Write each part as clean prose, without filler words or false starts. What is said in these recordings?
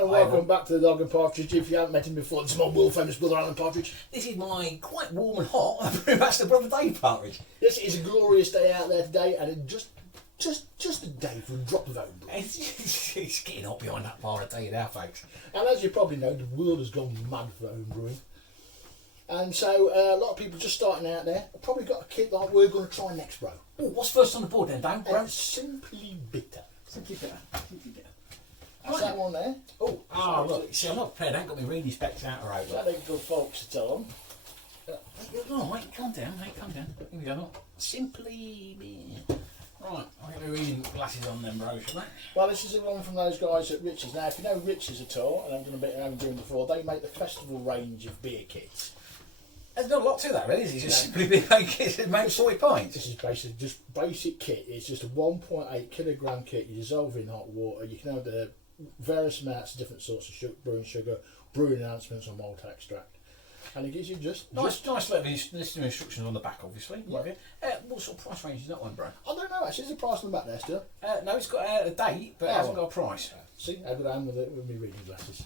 everyone, and welcome back to the Dog and Partridge. If you haven't met him before, it's my world famous brother Alan Partridge. This is my quite warm and hot brewmaster brother Dave Partridge. Yes, it's a glorious day out there today, and it just a day for a drop of home brew. It's getting hot behind that bar, I tell you now, folks. And as you probably know, the world has gone mad for home brewing. And so a lot of people just starting out there have probably got a kit like we're going to try next, bro. Oh, what's first on the board then, Dave? And Simply Bitter. Simply Bitter. Simply Bitter. That's that one there. Oh, look, see, I'm not prepared. I ain't got my reading specs out or out. That ain't good folks to tell them. Oh, mate, calm down, mate, calm down. Here we go, look. Simply Bitter. Right, I'll get my reading glasses on then, bro, shall I? Well, this is the one from those guys at Ritchies. Now, if you know Ritchies at all, and I've done a bit of them doing before, they make the festival range of beer kits. There's not a lot to that, really, is it? Just simply Bitter kits that make 40 pints. This is basically just basic kit. It's just a 1.8 kilogram kit. You dissolve in hot water. You can have the various amounts of different sorts of brewing sugar, brewing enhancements, or malt extract. And it gives you just nice little list of instructions on the back, obviously. Yeah. What sort of price range is that one, bro? I don't know, actually. There's a price on the back there still. No, it's got a date, but it hasn't got a price. See, I got on with my reading glasses.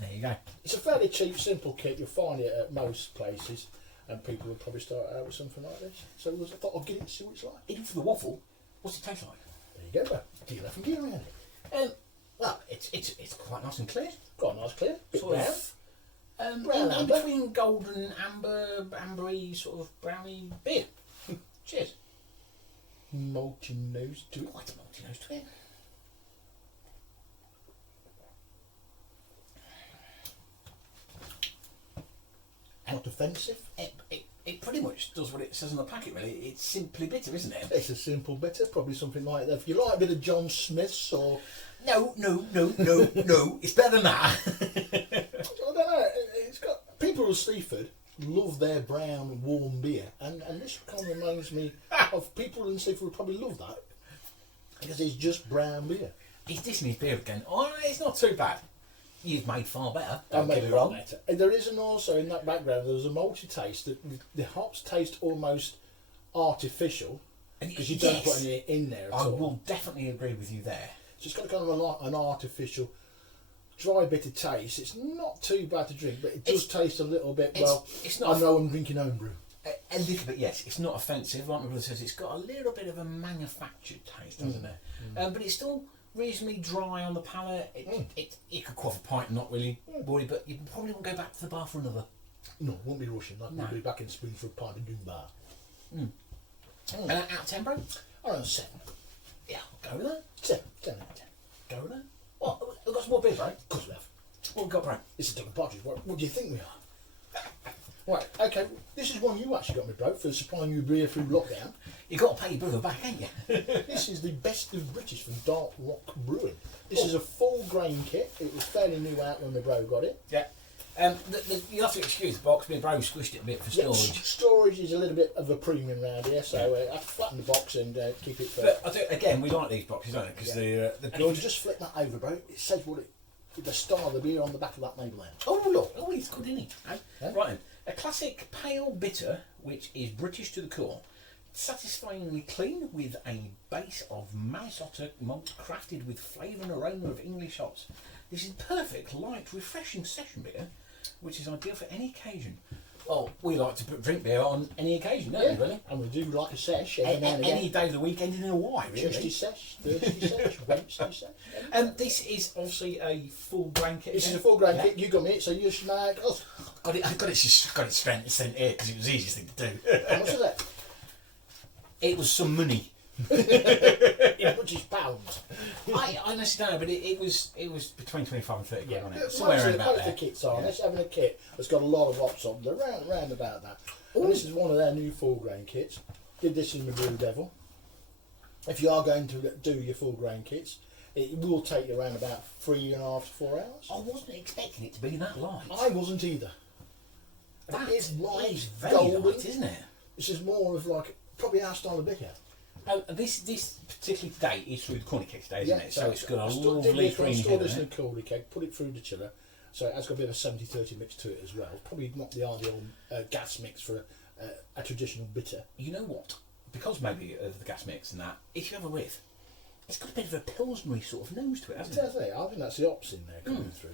There you go. It's a fairly cheap, simple kit. You'll find it at most places, and people will probably start out with something like this. So I thought I'd get it and see what it's like. Even for the waffle, what's it taste like? There you go, bro. Do you nothing gear around it? Well, it's quite nice and clear. Got a nice clear, bit sort brown. Of, brown in amber. between golden, ambery, sort of browny beer. Cheers. Malty nose to it. Quite a malty nose to it. Not offensive. It pretty much does what it says on the packet, really. It's simply bitter, isn't it? It's a simple bitter, probably something like that. If you like a bit of John Smith's or... No. It's better than that. I don't know. It's got... People of Sleaford love their brown, warm beer. And this kind of reminds me of people in Sleaford who probably love that. Because it's just brown beer. He's dissing his beer again. Oh, it's not too bad. You've made far better. Don't get me wrong. And there isn't also in that background, there's a malty taste that the hops taste almost artificial because you don't put any in there at all. I will definitely agree with you there. So it's got kind of an artificial, dry, bitter taste. It's not too bad to drink, but it does taste a little bit, it's not I know I'm drinking homebrew. A little bit, yes. It's not offensive. Like my brother says, it's got a little bit of a manufactured taste, doesn't it? But it's still reasonably dry on the palate. It could quaff a pint and not really worry, but you probably won't go back to the bar for another. No, won't be rushing. We'll be back in Spoon for a pint and doing bar. And out of 10, bro? Around 7. Yeah, I'll go with that. 10 out of 10. Go with that. What? We've got some more beer, bro? Of course we have. What have we got, bro? It's a Dog and Partridge. What do you think we are? Right, okay, this is one you actually got me, bro, for supplying you beer through lockdown. You've got to pay your brother back, ain't you? This is the best of British from Dark Rock Brewing. This is a full grain kit. It was fairly new out when the bro got it. Yeah. You have to excuse the box, my bro squished it a bit for storage. Yeah, storage is a little bit of a premium around here, so I have to flatten the box and keep it fresh. But I think, again, we like these boxes, don't we? Because they're and good. if you just flip that over, bro, it says what the style of the beer on the back of that label. Oh, look. Oh, he's good, isn't he? Yeah. Right then. A classic pale bitter, which is British to the core. Satisfyingly clean with a base of Marisota malt crafted with flavour and aroma of English hops. This is perfect, light, refreshing session beer, which is ideal for any occasion. Oh, we like to drink beer on any occasion, don't we, really? And we do like a sesh every now and again. Any day of the week, ending in a Y, really. Tuesday sesh, Thursday sesh, Wednesday sesh. This is obviously a full grain kit. This is a full grain kit. You got me it, so you snag us. Got it straight sent here because it was the easiest thing to do. How much was that? It was some money. In British pounds. I honestly don't know, but it was between 25 and 30 quid on it. Somewhere Somewhere around about the there. kits are. Let's having a kit that's got a lot of hops on. They're round about that. And this is one of their new full grain kits. Did this in the Blue Devil. If you are going to do your full grain kits, it will take you around about 3.5 to 4 hours. I wasn't expecting it to be that light. I wasn't either. That it is light, very golden. light, isn't it? This is more of like probably our style of beer. This particular date is through the corny keg today, isn't it? So it's got a I lovely creamy stored head this on in a it. corny keg, put it through the chiller, so it has got a bit of a 70-30 mix to it as well. Probably not the ideal gas mix for a traditional bitter. You know what? Because maybe of the gas mix and that, if you have a whiff, It's got a bit of a Pilsnery sort of nose to it, hasn't it? Does it? I think that's the hops in there coming through.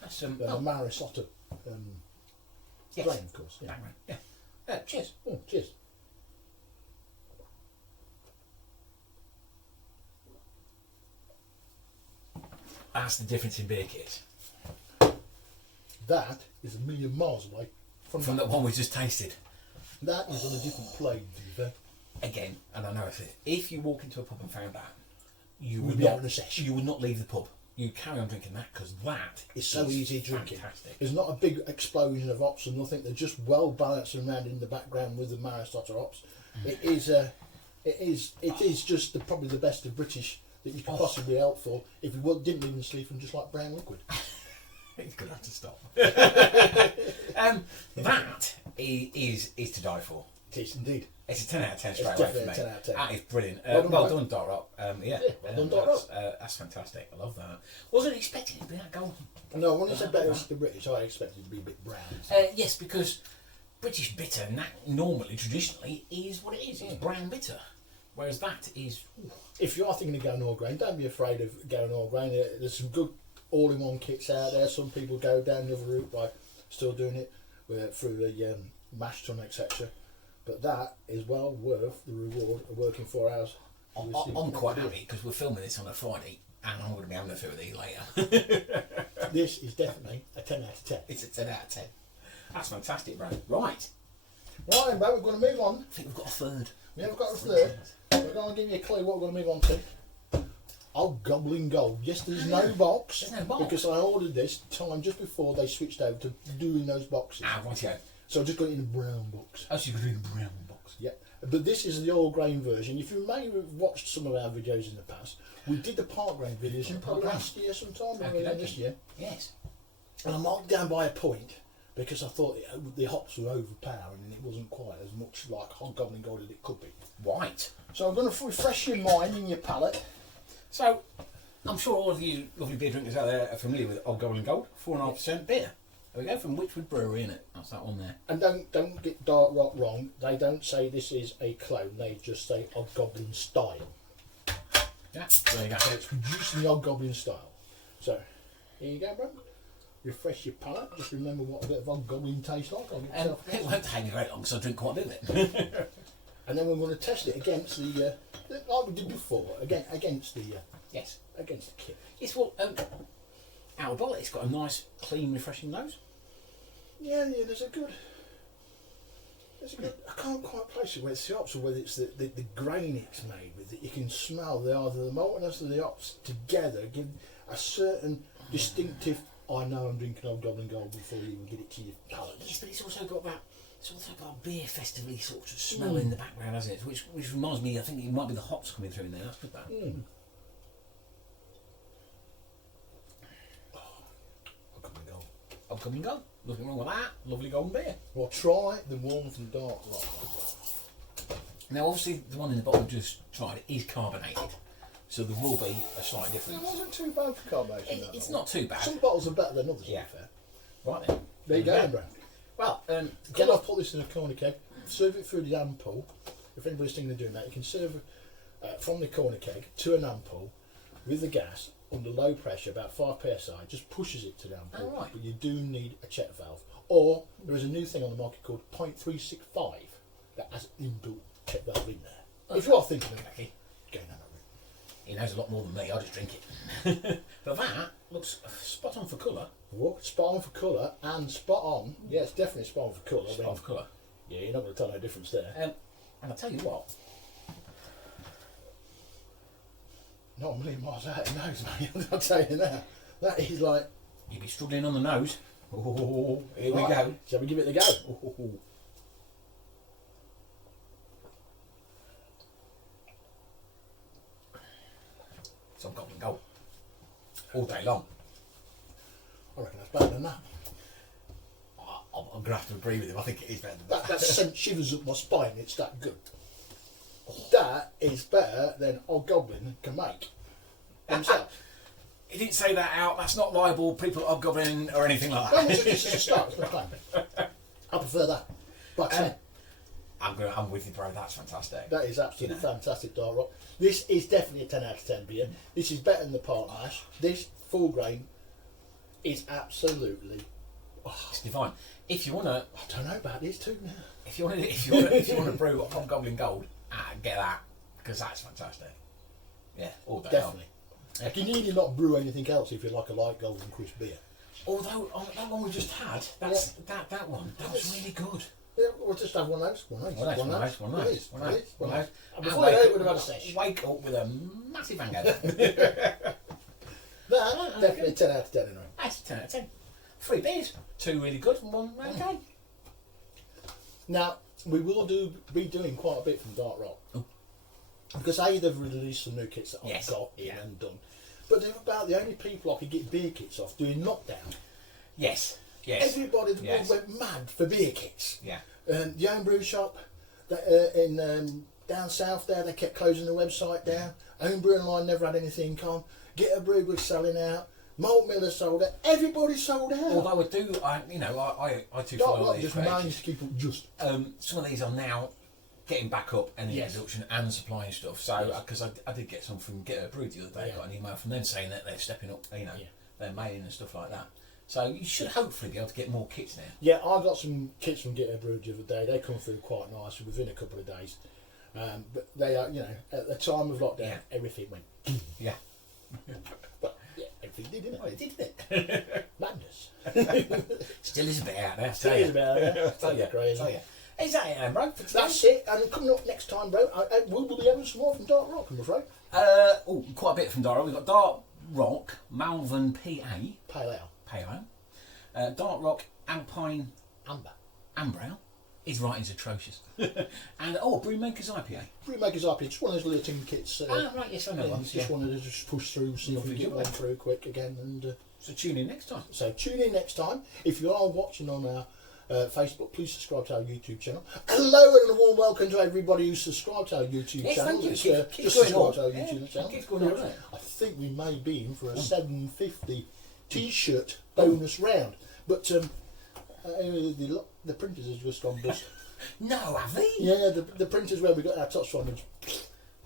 That's The Maris Otter yes. grain, of course. Yeah. Yeah. Cheers. Oh, cheers. That's the difference in beer kits. That is a million miles away From the one we just tasted. That is on a different plane, to be fair. Again, and I know if you walk into a pub and found that, you We'd would be not. having a session. You would not leave the pub. You carry on drinking that because that It's so is easy drinking. Fantastic. There's not a big explosion of hops or nothing. They're just well balanced around in the background with the Maris Otter hops. It is just probably the best of British that you could possibly help for if you didn't even sleep from just like brown liquid. He's going to have to stop. That is to die for. It is indeed. It's a 10 out of 10 It's straight away for definitely me. a 10 out of 10. That is brilliant. Well Well done, done, Dot Rock. Well done, Dot Rock. That's fantastic. I love that. Wasn't expecting it to be that golden. No, when you said better as the British, I expected it to be a bit brown. Yes, because British bitter normally, traditionally, is what it is. It's brown bitter. Whereas that is... If you are thinking of going all grain, don't be afraid of going all grain. There's some good all-in-one kits out there. Some people go down the other route by still doing it through the mash tun, etc. But that is well worth the reward of working 4 hours. I'm quite happy because we're filming this on a Friday and I'm going to be having a few of these later. This is definitely a 10 out of 10. It's a 10 out of 10. That's fantastic, bro. Right. Right, then, bro, we're going to move on. I think we've got a third. We have got a third. We're going to give you a clue what we're going to move on to. Hobgoblin Gold. Yes, there's no box. There's no box. Because I ordered this time just before they switched over to doing those boxes. Rightio. So I just got it in a brown box. Oh, so you've got it in a brown box. Yeah. But this is the all grain version. If you may have watched some of our videos in the past, we did the part grain videos in probably last year sometime, or earlier this year. Yes. And I marked down by a point because I thought the hops were overpowering and it wasn't quite as much like Hobgoblin Gold as it could be. Right. So I'm going to refresh your mind and your palate. So, I'm sure all of you lovely beer drinkers out there are familiar with Hobgoblin Gold, 4.5% beer. There we go, from Witchwood Brewery, innit? That's that one there. And don't get Dark Rock wrong. They don't say this is a clone. They just say Hobgoblin style. Yeah, there you go. So it's producing the Hobgoblin style. So here you go, bro. Refresh your palate. Just remember what a bit of Hobgoblin tastes like. It won't take me very long because I drink quite a bit of it. And then we're going to test it against the like we did before. Against the Yes. against the kit. Yes, well, our bottle, it's got a nice, clean, refreshing nose. Yeah, there's a good. I can't quite place it whether it's the hops or whether it's the grain it's made with. That you can smell either the maltiness or the hops together give a certain distinctive. I know I'm drinking Hobgoblin Gold before you even get it to your palate. Yes, but it's also got that. It's also got a beer festively sort of smell in the background, hasn't it? Which reminds me, I think it might be the hops coming through in there. That's good. That. Hobgoblin Gold. Hobgoblin Gold. Nothing wrong with that. Lovely golden beer. Well, try the one from Dark Rock. Now, obviously, the one in the bottle we just tried is carbonated, so there will be a slight difference. It wasn't too bad for carbonation. It's not too bad. Some bottles are better than others. Yeah. To be fair. Right then. There you go, then, bro. Well, Again, I'll put this in a corner keg. Serve it through the ampoule. If anybody's thinking of doing that, you can serve from the corner keg to an ampoule with the gas under low pressure, about 5 psi. Just pushes it to the ampoule. Oh, right. But you do need a check valve. Or there is a new thing on the market called 0.365 that has an inbuilt check valve in there. Okay. If you are thinking of Okay. going down that route. He knows a lot more than me. I just drink it. But that looks spot on for colour. What? Spot on for colour and spot on. Yeah, it's definitely spot on for colour. Spot on for colour. Yeah, you're not going to tell no difference there. And I'll tell you what. Not a million miles out of nose, mate. I'll tell you now. That is like. You'll be struggling on the nose. Oh, here we Right, go. shall we give it a go? Oh. It's Hobgoblin Gold. All day long. I reckon that's better than that. I'm going to have to agree with him. I think it is better than That sent shivers up my spine. It's that good. That is better than Hobgoblin can make himself. He didn't say that out. That's not libel, people Hobgoblin or anything like No, that. it's just a start. It's my claim. I prefer that. But I'm with you, bro. That's fantastic. That is absolutely fantastic, Dark Rock. This is definitely a 10 out of 10 beer. This is better than the Park Mash. This full grain is absolutely... It's divine. If you wanna, I don't know about this too now. if you wanna brew Hobgoblin Gold, get that because that's fantastic. Yeah, all day Definitely. long. You can nearly not brew anything else if you like a light golden crisp beer. Although that one we just had, that one was really good. Yeah, we'll just have one of those. One of those. And Before you know it, we'd have had a sesh. Wake up with a massive hangover. That, definitely 10 out of 10 anyway. That's 10 out of 10. 3 beers, 2 really good and 1 okay. Now, we will be doing quite a bit from Dark Rock. Oh. Because they've released some new kits that I've got in and done. But they're about the only people I could get beer kits off doing knockdown. Yes. Everybody in the world went mad for beer kits. Yeah. The home brew shop in down south there, they kept closing the website down. Home brewing line never had anything on. Get a Brew was selling out. Malt Miller sold out. Everybody sold out. Although I too Dark follow Rock these just pages. managed to keep up just. Some of these are now getting back up and in production and supplying stuff. So because I did get some from Get a Brew the other day. I got an email from them saying that they're stepping up. Their mailing and stuff like that. So you should hopefully be able to get more kits now. Yeah, I got some kits from Get a Brew the other day. They come through quite nice within a couple of days. But they are, at the time of lockdown, everything went. Yeah. But yeah, everything did, didn't it? Well, it did, didn't it? Madness. Still is a bit out there. Still is about it. Tell you. Crazy. Is that it then, bro? For today? That's it. And coming up next time, bro, we'll be having some more from Dark Rock, I'm afraid. Quite a bit from Dark Rock. We've got Dark Rock, Malvern, PA. Pale Ale. Pale Ale. Dark Rock, Alpine, Amber Ale. His writing's atrocious. And Brewmaker's IPA. Brewmaker's IPA, just one of those little tin kits. Right, yes, I know ones. Just wanted to just push through, see if we can get one through quick again. And so tune in next time. So tune in next time. If you are watching on our Facebook, please subscribe to our YouTube channel. Hello and a warm welcome to everybody who's subscribed to our YouTube channel. Thank Just, you. just subscribe to our YouTube channel. Keep going on. I think we may be in for a 750 T-shirt bonus round, but the printers has just gone bust. No, have they? Yeah, the printers where we got our tops from,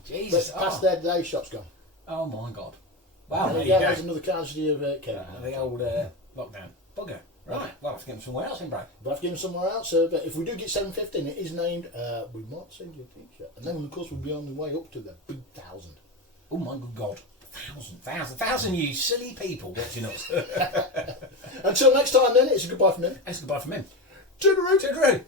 Jesus, past their day shop's gone. Oh my God! Wow, there you There's go. another casualty of Kevin. The old lockdown bugger. Right, well, I have to get him somewhere else in, bro. But I've given somewhere else. But if we do get 750 and it is named, we might send you a T-shirt, and then of course we'll be on the way up to the big 1,000. Oh my good God! 1,000, you silly people watching us. Until next time, then it's a goodbye from him. It's goodbye from him. Toodaloo. Toodaloo.